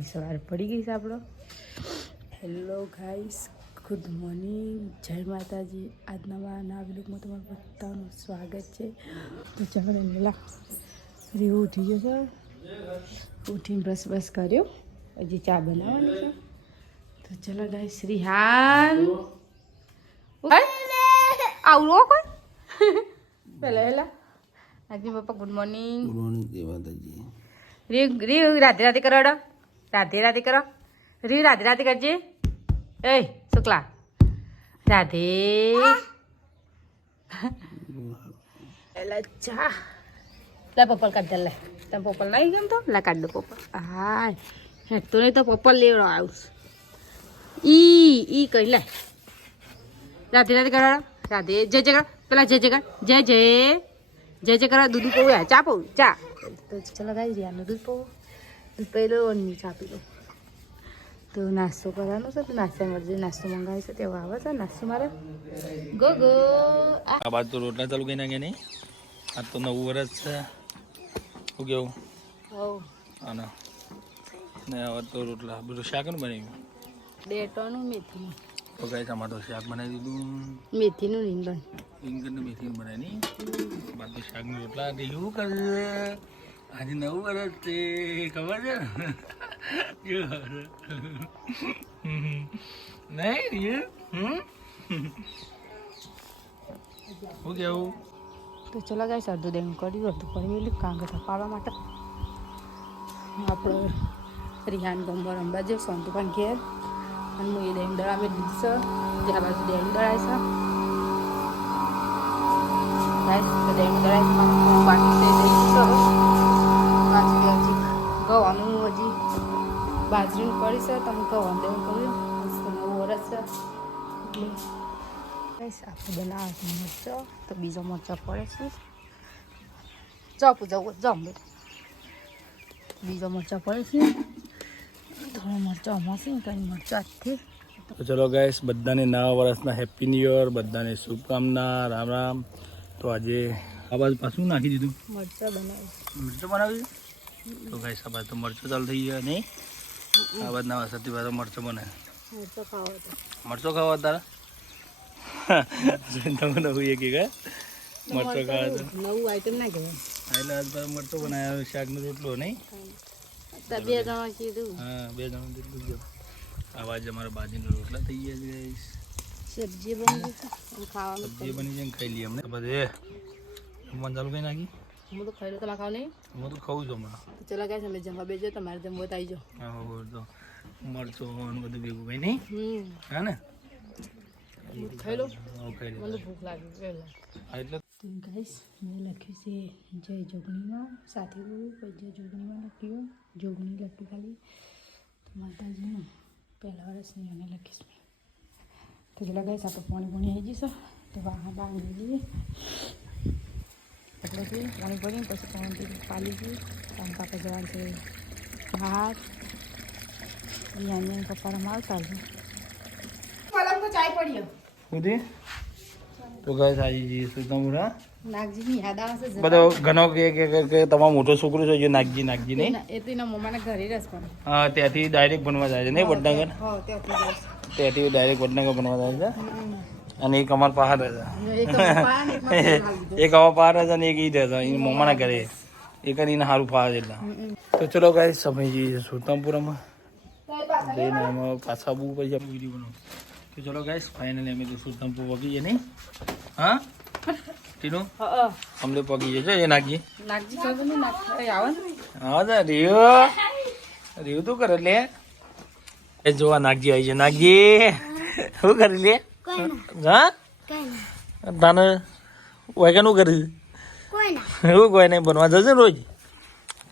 વહેલી સવાર પડી ગઈ છે આપણો. હેલો ગાઈસ, ગુડ મોર્નિંગ, જય માતાજી. આજના નવા બ્લોગમાં તમારું બધાનું સ્વાગત છે. તો ચાલો પહેલાં રીવું ઉઠી ગયો છે, ઉઠીને બ્રશ કર્યો, હજી ચા બનાવવાની છે. તો ચલો ગાઈસ, રિહાન આવડો કોણ પહેલા આજે પપ્પા ગુડ મોર્નિંગ. ગુડ મોર્નિંગ જય માતાજી. રી રાધે રાધે કરો, રાધે રાધે કરો. રી રાધે રાધે કરજે. એ શુક્લા રાધે. એલા ચા લે પપ્પલ કાઢ લે. તમે પપ્પલ નહીં ગમતો લે કાઢ દો પપ્પલ. હા હેઠતો નહીં તો પપ્પલ લેવડો આવીશ. ઈ કઈ લે રાધે રાધે કરો, રાધે જય જય કરો. પેલા જય જય કર, જય જય જય જય કરો. દૂધ પવું યાર, ચા પવું ચા. તો ચલો ગાઈ રિયાનું દૂધ પવું, દૂધ પી લો અને ચા પી લો. તો નાસ્તો કરવાનો છે, તો નાસ્તા મળશે. નાસ્તો મંગાવે છે તેવો આવે છે નાસ્તો મારે. ગો ગો આ બાદ તો રોટલા ચાલુ કઈ નાખે નહીં. આજ તો નવું વર્ષ છે. શું કેવું? અને ને હવે તો રોટલા બધું શાકનું બનાવ્યું. ડેટોનું મેથીનું. તો ગાય ટમાટો શાક બનાવી દીધું. મેથીનું રીંગણ. રીંગણનું મેથીનું બનાવી નહીં. બાદ તો શાકનું રોટલા એવું કરશે. આજે નવું વર્ષ છે, ખબર છે ને? નહીં શું કેવું? તો ચલો ગાઈસ, અડધું દેવું કર્યું, અડધું કરી મેળ્યું કાંગઠા પાડવા માટે. આપણે રિહાન ગંબર અંબાજે સોનતુભાઈ ઘેર અને હું એ દેમ દળાવે દીધી છે. જ્યાં બાજુ દેમ દળાય છે ગાઈસ, તો દેમ દળાય બાકી છે દઈ છે. બાજુ હજી ગવાનું હજી બાજરીનું કરી છે, તમે ગવાનું દેવું કર્યું. નવું વરસ છે એટલે ગાઈસ આપણે બનાવે છે મરચો. તો બીજો મરચો પડે છે. જવું જમ બેટા. બીજો મરચો પડે છે. થોડો મરચો આમાં છે ને કંઈ મરચો આજથી. તો ચલો ગાઈસ, બધાને નવા વર્ષના હેપી ન્યૂ યર, બધાને શુભકામના, રામ રામ. તો આજે આ બાજુ પાછું નાખી દીધું, મરચો બનાવી. મરચું બનાવ્યું. તો ગાઈસ આ બાજુ તો મરચું ચાલુ થઈ ગયા નહીં. આ બાજુ નવા સતી બાજુ મરચું બનાવે. મરચો ખાવો હતો. મરચો ખાવા તારા નવું નવું એક એક મરચો ખાવા તો નવું આઈટમ ના કહેવાય. એટલે આજ બાજુ મરચો બનાવ્યો, શાકનો રોટલો નહીં. બે જણા કીધું. હા, 2 જણા જેટલું જો આવાજ અમારા બાજરીના રોટલા થઈ ગયા છે ગાઈસ. સબ્જી બની છે ખાવાનું. સબ્જી બની છે ને ખાઈ લઈએ અમને. બધે જમવાનું ચાલુ કરી નાખી. હું તો ખાઈ લો, તમે ખાવ નહીં. હું તો ખાઉં છું હમણાં. ચલો ગાઈસ, અમે જમવા બેસજો, તમારે જમવો તો આવી જાઓ. હા તો મરચો બધું ભેગું કઈ નહીં. હા ને ખાઈ લો, ખાઈ લે. મને ભૂખ લાગી પહેલા. એટલે તો ગાઈસ, મેં લખ્યું છે જય જોગણીમાં સાથે પછી જય જોગણીમાં લખ્યું, જોગણી લખ્યું ખાલી. તો માતાજીનું પહેલા વર્ષની એને લખીશ મેં. તો ચલો ગાઈસ, આપણે પાણી આવી જઈશું. તો વાહ બાંધી લઈએ એટલે કે પાણી ભરીને પછી પાણી પાલી જઈએ. કામ કાપે જવાનું છે બહાર. અહીંયા પપ્પામાં આવતા છે. ચાય પડી સુધી તો ગાઈસ આવી જઈએ સુતામુરા. નાગજીની યાદ આવે છે બધો ઘણો કે તમારો મોટો છોકરો છે નાગજી નહીં. એ તો એના મમ્માના ઘરે રસ પણ. હા, ત્યાંથી ડાયરેક્ટ બનવા જાય છે નહીં વડનગર. ત્યાંથી ડાયરેક્ટ વડનગર બનવા જાય છે. અને એક અમાર પહાડ રહે છે, એક અમાર પહાડ રહે છે અને એક ઈ રહે છે મમ્માના ઘરે. એક એને સારું ફાવે છે એટલે. તો ચલો ગાઈસ, સમય જઈએ સુલતાનપુરામાં. પાછા બહુ પૈસા વિડીયો બનાવું. તો ચલો ગાઈસ, ફાઇનલી અમે તો સુલતાનપુર પગી જઈએ નહીં. હા ટીનું અમને પગી જઈએ. એ નાગજી હા તો રીવ તું કરે લે. એ જોવા નાગજી આવી છે. નાગજી શું કરી લે? હા તને વાગ્યાનું કરી એવું કોઈ નહીં. બનવા જશે રોજ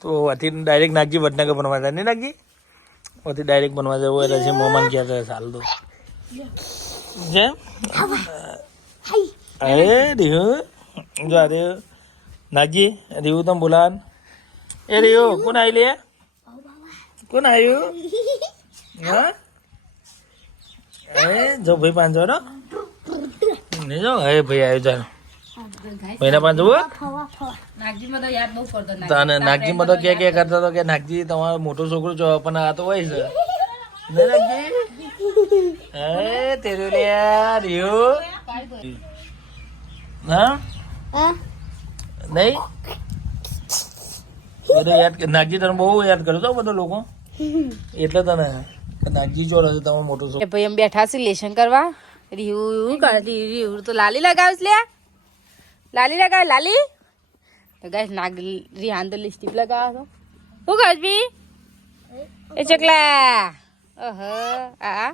તો આથી ડાયરેક્ટ નાગજી વડનગર બનવા જાય નહીં. નાગજી ઓથી ડાયરેક્ટ બનવા જવું એટલે છે મોમાન ક્યાં ચાલ તો જેમ અરે રીહુ જો રે નાગજી રીહુ તમે બોલાન. એ રીહુ કોણ આવી લે? કોણ આવ્યું? હા એ જો ભાઈ 500 નો નહીં જો. હે ભાઈ આવ્યો ચાલો મહિના પાંચ જવું નાગજીમાં તો યાદ બહુ કરતો તને નાગજી માં તો કે કરતો હતો કે નાગજી તમારો મોટો છોકરો છો પણ આ તો હોય છે ને નાગજી એ તેરું લે રિયો હા નહીં બધો યાદ નાગજી તને બહુ યાદ કર્યો તો બધો લોકો એટલે તને નાગજી જો રહ્યો તમારો મોટો છોકરો ભાઈ એમ બેઠા છે લેશન કરવા રીહુ કરે રીહુ તો લાલી લગાવશ લે લાલી લગાવ લાલી તો ગાઈસ નાગ રિહાન તો લિપસ્ટિક લગાવો છો શું કર બી એ ચકલા ઓહો આ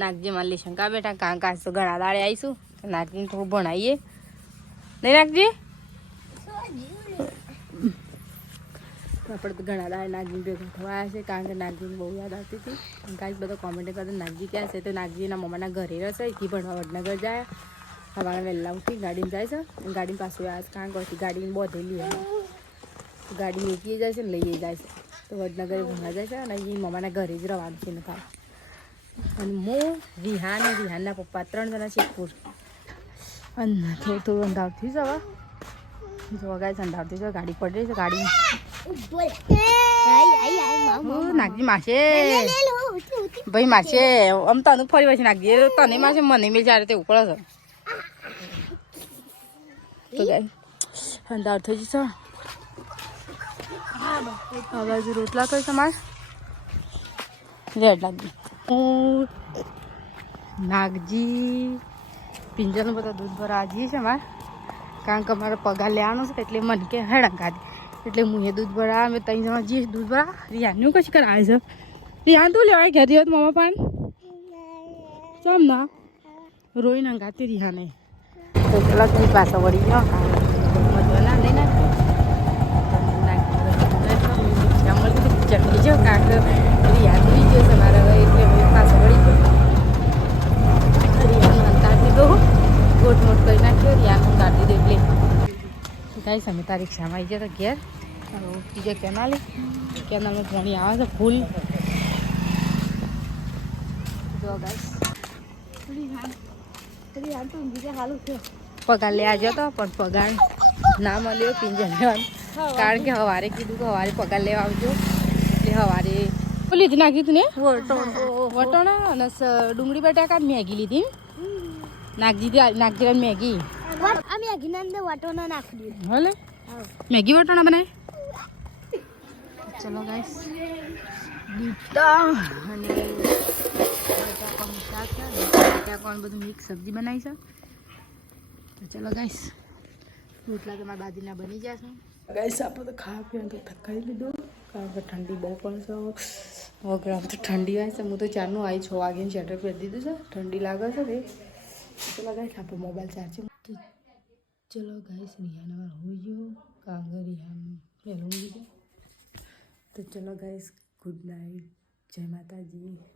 નાગજી માં લેશન કા બેટા કાં કાં તો ઘણા દાડે આવીશું નાગજીને થોડું ભણાવીએ નહીં નાગજી આપણે તો ઘણા દાડે નાગજી ભેગા થવા આવ્યા છે કારણ કે નાગજીને બહુ યાદ આવતી હતી કાંઈક બધો કોમેન્ટ કરતો નાગજી ક્યાં છે તો નાગજીના મમ્માના ઘરે રહેશે એથી ભણવા વડનગર જાય સવારે વહેલા ઉઠી ગાડીમાં જાય છે ગાડી પાછું આવે કારણ કે ગાડીને બોધેલી હોય ગાડી મૂકી જાય છે ને લઈએ જાય છે તો વડનગરે ભણવા જાય છે અને એ મમ્માના ઘરે જ રહેવાનું છે ને કામ અને હું રિહાન અને રિહાનના પપ્પા 3 જણા શેખપુર અને થોડું થોડું અંધારથી જ હવે જો ગાય અંધારથી જ ગાડી પડી છે ગાડી નાગજી માસે ભાઈ માસે આમ તને ફરી વળશે નાગજી તને માસે મને મેં જ્યારે તે ઉપર છે તો ગાય અંધાર થઈ જશે આ બાજુ રોટલા કરી તમારે રેડ નાગજી નાગજી પિંજરનું બધા દૂધ ભરા આજીએ છે અમારે કારણ કે અમારે પગાર લેવાનો છે એટલે મને કે હેડા કાઢી એટલે હું એ દૂધ ભરા અમે 3 જણા જઈએ દૂધ ભરા રિયાનું કશું કરાવે છે રિયાન તું લેવાય ઘેર રહ્યો મમ્મા પાન ચમ ના રોઈ ના ગાતી રિહાને તો પેલા કઈ પાછા વળી ગયો મજવાના નહીં નાખી ચટણી જો કારણ કે રિયાન જોઈ ગયો છે મારા એટલે પાછો વળી ગયો રિયાનું અંતારથી દો ગોટ મોટ કરી નાખ્યો રિયાનું કાઢી દે એટલે ગાઈસ અમે તારી રિક્ષામાં આવી ગયા તો ઘેર બીજો કેનાલમાં પાણી આવે છે ફૂલ જો ગાઈસ પગાર લે આવ્યો હતો પણ પગાર ના મળ્યો પિંજર કારણ કે સવારે કીધું કે સવારે પગાર લેવા આવજો એટલે સવારે લીધી નાખી તું ને વટોણા અને ડુંગળી બટાકા મેગી લીધી નાગજી મેગી હલે મેગી વટોણા બનાય ચલો ગાઈસ દીપતા અને કોણ બધું મિક્સ સબ્જી બનાવી છે તો ચલો ગાઈસ રોટલા તો મારા બાજુના બની જશે ગાઈસ આપણે તો ખાવા પીવાનું તો થકાઈ લીધું કારણ કે ઠંડી બહુ પડશે હવે ગ્રામ તો ઠંડી આવે છે હું તો ચારનું આવી 6 વાગ્યાનું સ્વેટર પહેરી દીધું છે ઠંડી લાગે છે રે ચલો ગાઈસ આપણે મોબાઈલ ચાર્જિંગ ચલો ગાઈસ રિહાન અમારે હોઈ ગયો કારણ કે રિહાન વહેલું હોઈ ગયો તો ચલો ગાઈસ ગુડ નાઇટ જય માતાજી